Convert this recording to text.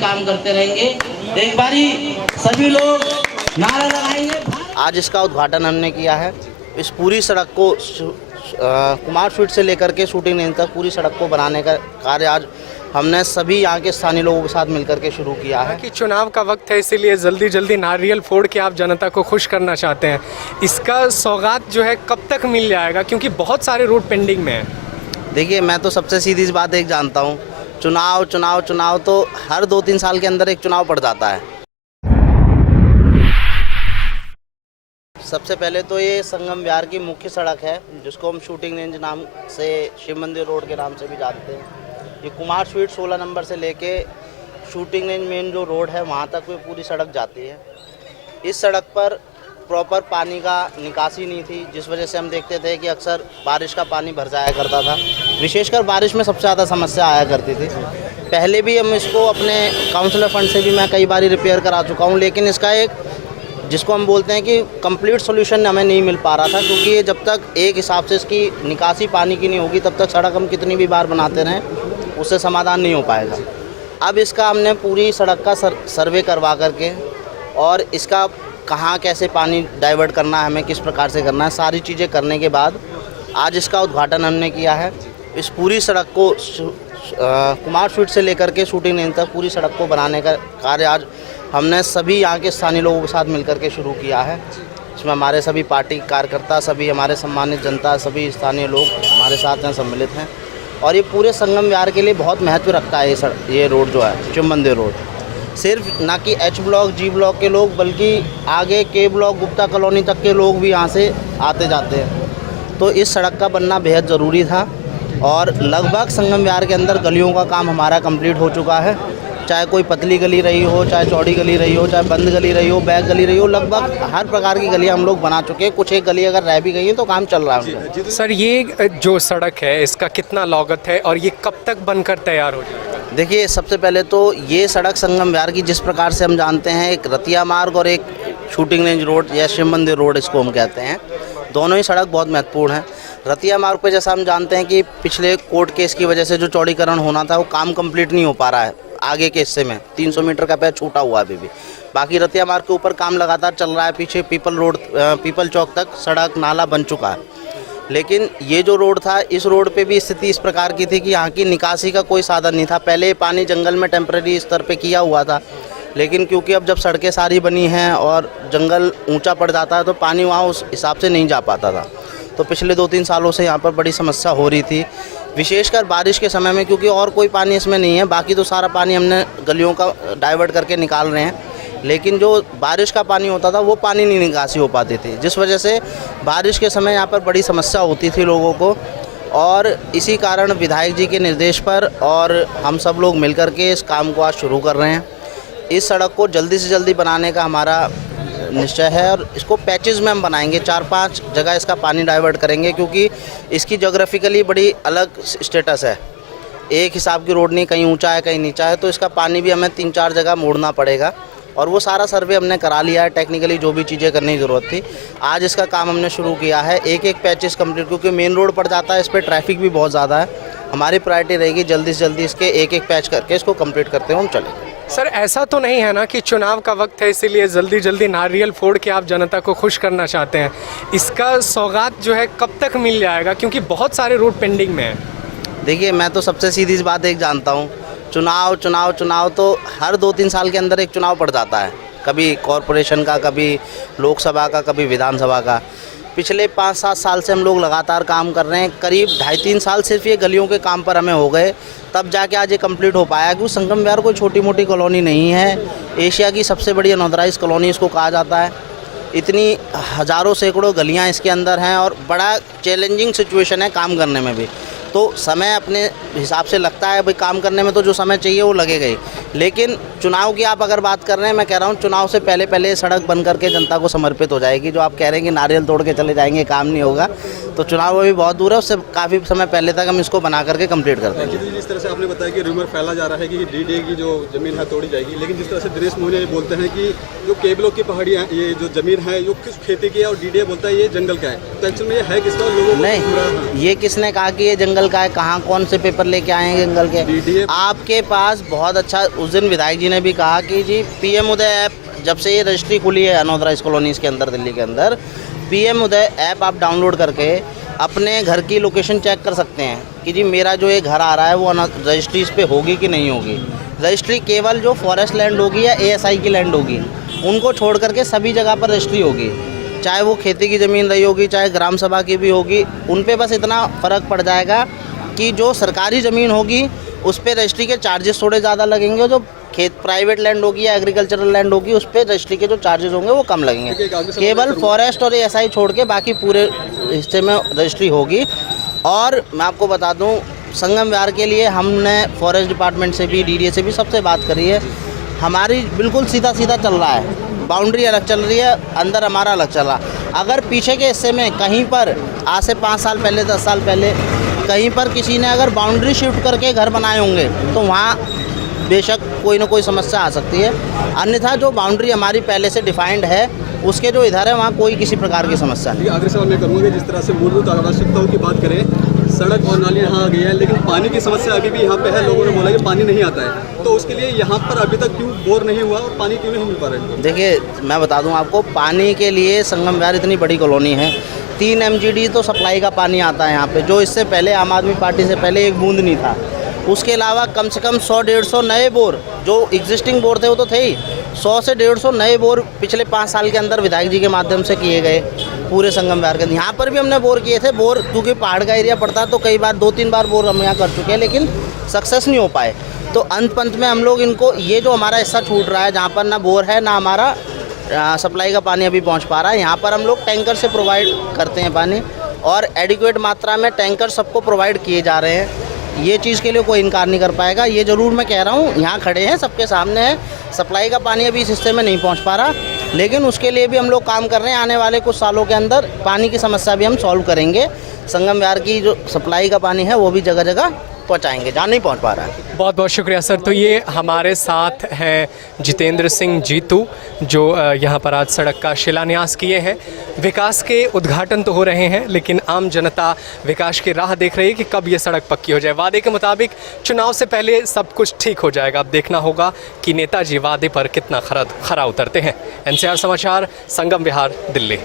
काम करते रहेंगे। एक बारी सभी लोग नारा लगाएंगे। आज इसका उद्घाटन हमने किया है। इस पूरी सड़क को कुमार स्वीट से लेकर के शूटिंग रेंज तक पूरी सड़क को बनाने का कार्य आज हमने सभी यहाँ के स्थानीय लोगों के साथ मिलकर के शुरू किया है। कि चुनाव का वक्त है, इसीलिए जल्दी जल्दी नारियल फोड़ के आप जनता को खुश करना चाहते हैं। इसका सौगात जो है कब तक मिल जाएगा, क्योंकि बहुत सारे रोड पेंडिंग में हैं। देखिए, मैं तो सबसे सीधी सी बात एक जानता हूँ, चुनाव चुनाव चुनाव तो हर 2-3 साल के अंदर एक चुनाव पड़ जाता है। सबसे पहले तो ये संगम विहार की मुख्य सड़क है, जिसको हम शूटिंग रेंज नाम से, शिव मंदिर रोड के नाम से भी जानते हैं। ये कुमार स्वीट 16 नंबर से लेके शूटिंग रेंज मेन जो रोड है वहाँ तक वो पूरी सड़क जाती है। इस सड़क पर प्रॉपर पानी का निकासी नहीं थी, जिस वजह से हम देखते थे कि अक्सर बारिश का पानी भर जाया करता था। विशेषकर बारिश में सबसे ज़्यादा समस्या आया करती थी। पहले भी हम इसको अपने काउंसिलर फंड से भी मैं कई बार रिपेयर करा चुका हूँ, लेकिन इसका एक जिसको हम बोलते हैं कि कंप्लीट सॉल्यूशन हमें नहीं मिल पा रहा था, क्योंकि ये जब तक एक हिसाब से इसकी निकासी पानी की नहीं होगी तब तक सड़क हम कितनी भी बार बनाते रहें उससे समाधान नहीं हो पाएगा। अब इसका हमने पूरी सड़क का सर्वे करवा करके और इसका कहाँ कैसे पानी डाइवर्ट करना है, हमें किस प्रकार से करना है, सारी चीज़ें करने के बाद आज इसका उद्घाटन हमने किया है। इस पूरी सड़क को कुमार स्वीट से लेकर के शूटिंग रेंज तक पूरी सड़क को बनाने का कार्य आज हमने सभी यहाँ के स्थानीय लोगों के साथ मिलकर के शुरू किया है। इसमें हमारे सभी पार्टी कार्यकर्ता, सभी हमारे सम्मानित जनता, सभी स्थानीय लोग हमारे साथ हैं, सम्मिलित हैं। और ये पूरे संगम विहार के लिए बहुत महत्व रखता है ये रोड जो है, शिव मंदिर रोड। सिर्फ ना कि एच ब्लॉक, जी ब्लॉक के लोग, बल्कि आगे के ब्लॉक, गुप्ता कॉलोनी तक के लोग भी यहाँ से आते जाते हैं। तो इस सड़क का बनना बेहद ज़रूरी था और लगभग संगम विहार के अंदर गलियों का काम हमारा कंप्लीट हो चुका है। चाहे कोई पतली गली रही हो, चाहे चौड़ी गली रही हो, चाहे बंद गली रही हो, बैक गली रही हो, लगभग हर प्रकार की गलियां हम लोग बना चुके हैं। कुछ एक गली अगर रह भी गई है तो काम चल रहा है। सर, ये जो सड़क है इसका कितना लागत है और ये कब तक बनकर तैयार हो जाएगा? देखिए, सबसे पहले तो ये सड़क संगम विहार की जिस प्रकार से हम जानते हैं, एक रतिया मार्ग और एक शूटिंग रेंज रोड या शिव मंदिर रोड इसको हम कहते हैं, दोनों ही सड़क बहुत महत्वपूर्ण है। रतिया मार्ग पे जैसा हम जानते हैं कि पिछले कोर्ट केस की वजह से जो चौड़ीकरण होना था वो काम कंप्लीट नहीं हो पा रहा है। आगे के हिस्से में 300 मीटर का पैच छूटा हुआ अभी भी। बाकी रतिया मार्ग के ऊपर काम लगातार चल रहा है। पीछे पीपल चौक तक सड़क नाला बन चुका है। लेकिन ये जो रोड था, इस रोड पे भी स्थिति इस प्रकार की थी कि यहाँ की निकासी का कोई साधन नहीं था। पहले पानी जंगल में टेम्परेरी स्तर पे किया हुआ था, लेकिन क्योंकि अब जब सड़कें सारी बनी हैं और जंगल ऊंचा पड़ जाता है तो पानी वहाँ उस हिसाब से नहीं जा पाता था। तो पिछले 2-3 सालों से यहाँ पर बड़ी समस्या हो रही थी, विशेषकर बारिश के समय में, क्योंकि और कोई पानी इसमें नहीं है। बाकी तो सारा पानी हमने गलियों का डाइवर्ट करके निकाल रहे हैं, लेकिन जो बारिश का पानी होता था वो पानी नहीं निकासी हो पाती थी, जिस वजह से बारिश के समय यहाँ पर बड़ी समस्या होती थी लोगों को। और इसी कारण विधायक जी के निर्देश पर और हम सब लोग मिलकर के इस काम को आज शुरू कर रहे हैं। इस सड़क को जल्दी से जल्दी बनाने का हमारा निश्चय है और इसको पैचेस में हम बनाएंगे। 4-5 जगह इसका पानी डाइवर्ट करेंगे, क्योंकि इसकी जोग्राफिकली बड़ी अलग स्टेटस है। एक हिसाब की रोड नहीं, कहीं ऊंचा है कहीं नीचा है, तो इसका पानी भी हमें 3-4 जगह मोड़ना पड़ेगा। और वो सारा सर्वे हमने करा लिया है। टेक्निकली जो भी चीज़ें करने की ज़रूरत थी, आज इसका काम हमने शुरू किया है। एक पैचेस कंप्लीट, क्योंकि मेन रोड पड़ जाता है, इस पर ट्रैफिक भी बहुत ज़्यादा है। हमारी प्रायोरिटी रहेगी जल्दी से जल्दी इसके एक पैच करके इसको कंप्लीट करते हुए हम चलेंगे। सर, ऐसा तो नहीं है ना कि चुनाव का वक्त है इसीलिए जल्दी जल्दी नारियल फोड़ के आप जनता को खुश करना चाहते हैं? इसका सौगात जो है कब तक मिल जाएगा, क्योंकि बहुत सारे रोड पेंडिंग में हैं? देखिए, मैं तो सबसे सीधी सी बात एक जानता हूँ, चुनाव चुनाव चुनाव तो हर 2-3 साल के अंदर एक चुनाव पड़ जाता है। कभी कॉरपोरेशन का, कभी लोकसभा का, कभी विधानसभा का। पिछले 5-7 साल से हम लोग लगातार काम कर रहे हैं। करीब 2.5-3 साल सिर्फ ये गलियों के काम पर हमें हो गए, तब जाके आज ये कंप्लीट हो पाया। क्योंकि संगम विहार कोई छोटी मोटी कॉलोनी नहीं है, एशिया की सबसे बड़ी अनऑथराइज कॉलोनी इसको कहा जाता है। इतनी हज़ारों सैकड़ों गलियां इसके अंदर हैं और बड़ा चैलेंजिंग सिचुएशन है काम करने में भी। तो समय अपने हिसाब से लगता है, भाई काम करने में तो जो समय चाहिए वो लगेगा ही। लेकिन चुनाव की आप अगर बात कर रहे हैं, मैं कह रहा हूँ चुनाव से पहले पहले सड़क बन करके जनता को समर्पित हो जाएगी। जो आप कह रहे हैं कि नारियल तोड़ के चले जाएंगे, काम नहीं होगा, तो चुनाव अभी बहुत दूर है, उससे काफ़ी समय पहले तक हम इसको बना करके कंप्लीट करते हैं। जिस तरह से आपने बताया कि रूमर फैला जा रहा है कि डीडीए की जो ज़मीन है तोड़ी जाएगी, लेकिन जिस तरह से दिनेश मोहन बोलते हैं कि जो केबलों की पहाड़ियाँ, ये जो ज़मीन है ये किस खेती की है, और डीडीए बोलता है ये जंगल का है, तो एक्चुअल में ये है किसका? लोगों को नहीं, ये किसने कहा कि ये जंगल का है? कहाँ कौन से पेपर लेके आए हैं जंगल के? आपके पास बहुत अच्छा उस दिन विधायक जी ने भी कहा कि जी PM उदय ऐप जब से ये रजिस्ट्री खुली है अनऑथराइज कॉलोनीज़ के अंदर, दिल्ली के अंदर, PM उदय ऐप आप डाउनलोड करके अपने घर की लोकेशन चेक कर सकते हैं कि जी मेरा जो ये घर आ रहा है वो रजिस्ट्रीज पे होगी कि नहीं होगी। रजिस्ट्री केवल जो फॉरेस्ट लैंड होगी या ASI की लैंड होगी उनको छोड़ करके सभी जगह पर रजिस्ट्री होगी, चाहे वो खेती की ज़मीन रही होगी, चाहे ग्राम सभा की भी होगी। उन पे बस इतना फ़र्क पड़ जाएगा कि जो सरकारी ज़मीन होगी उस पर रजिस्ट्री के चार्जेस थोड़े ज़्यादा लगेंगे, जो प्राइवेट लैंड होगी या एग्रीकल्चरल लैंड होगी उस पर रजिस्ट्री के जो चार्जेस होंगे वो कम लगेंगे। केवल फॉरेस्ट और ASI छोड़ के बाकी पूरे हिस्से में रजिस्ट्री होगी। और मैं आपको बता दूं, संगम विहार के लिए हमने फॉरेस्ट डिपार्टमेंट से भी, DDA से भी सबसे बात करी है। हमारी बिल्कुल सीधा चल रहा है, बाउंड्री अलग चल रही है, अंदर हमारा अलग चल रहा। अगर पीछे के हिस्से में कहीं पर आज से 5 साल पहले, 10 साल पहले कहीं पर किसी ने अगर बाउंड्री शिफ्ट करके घर बनाए होंगे तो वहाँ बेशक कोई ना कोई समस्या आ सकती है, अन्यथा जो बाउंड्री हमारी पहले से डिफाइंड है उसके जो इधर है वहाँ कोई किसी प्रकार की समस्या नहीं। आखिरी सवाल मैं करूँगा कि जिस तरह से मूलभूत आवश्यकताओं की बात करें, सड़क और नाली यहाँ आ गई है, लेकिन पानी की समस्या अभी भी यहाँ पे है। लोगों ने बोला कि पानी नहीं आता है, तो उसके लिए यहाँ पर अभी तक क्यों बोर नहीं हुआ और पानी क्यों नहीं मिल पा रहा है? देखिए मैं बता दूं आपको, पानी के लिए संगम विहार इतनी बड़ी कॉलोनी है, 3 MGD तो सप्लाई का पानी आता है यहाँ पे, जो इससे पहले आम आदमी पार्टी से पहले एक बूंद नहीं था। उसके अलावा कम से कम 100-150 नए बोर, जो एग्जिस्टिंग बोर थे वो तो थे ही, 100 से 150 नए बोर पिछले 5 साल के अंदर विधायक जी के माध्यम से किए गए पूरे संगम विहार के। यहाँ पर भी हमने बोर किए थे। बोर क्योंकि पहाड़ का एरिया पड़ता है तो कई बार 2-3 बार बोर हम यहाँ कर चुके हैं, लेकिन सक्सेस नहीं हो पाए। तो अंत में हम लोग इनको, ये जो हमारा हिस्सा छूट रहा है जहाँ पर ना बोर है ना हमारा सप्लाई का पानी अभी पहुँच पा रहा है, यहाँ पर हम लोग टैंकर से प्रोवाइड करते हैं पानी, और एडिक्वेट मात्रा में टैंकर सबको प्रोवाइड किए जा रहे हैं। ये चीज़ के लिए कोई इनकार नहीं कर पाएगा। ये ज़रूर मैं कह रहा हूँ, यहाँ खड़े हैं, सबके सामने है, सप्लाई का पानी अभी इस हिस्से में नहीं पहुँच पा रहा, लेकिन उसके लिए भी हम लोग काम कर रहे हैं। आने वाले कुछ सालों के अंदर पानी की समस्या भी हम सॉल्व करेंगे। संगम विहार की जो सप्लाई का पानी है वो भी जगह जगह पहुँचाएंगे जहाँ नहीं पहुँच पा रहा है। बहुत बहुत शुक्रिया सर। तो ये हमारे साथ हैं जितेंद्र सिंह जीतू, जो यहाँ पर आज सड़क का शिलान्यास किए हैं। विकास के उद्घाटन तो हो रहे हैं, लेकिन आम जनता विकास की राह देख रही है कि कब ये सड़क पक्की हो जाए। वादे के मुताबिक चुनाव से पहले सब कुछ ठीक हो जाएगा। अब देखना होगा कि नेताजी वादे पर कितना खरा उतरते हैं। NCR समाचार, संगम विहार, दिल्ली।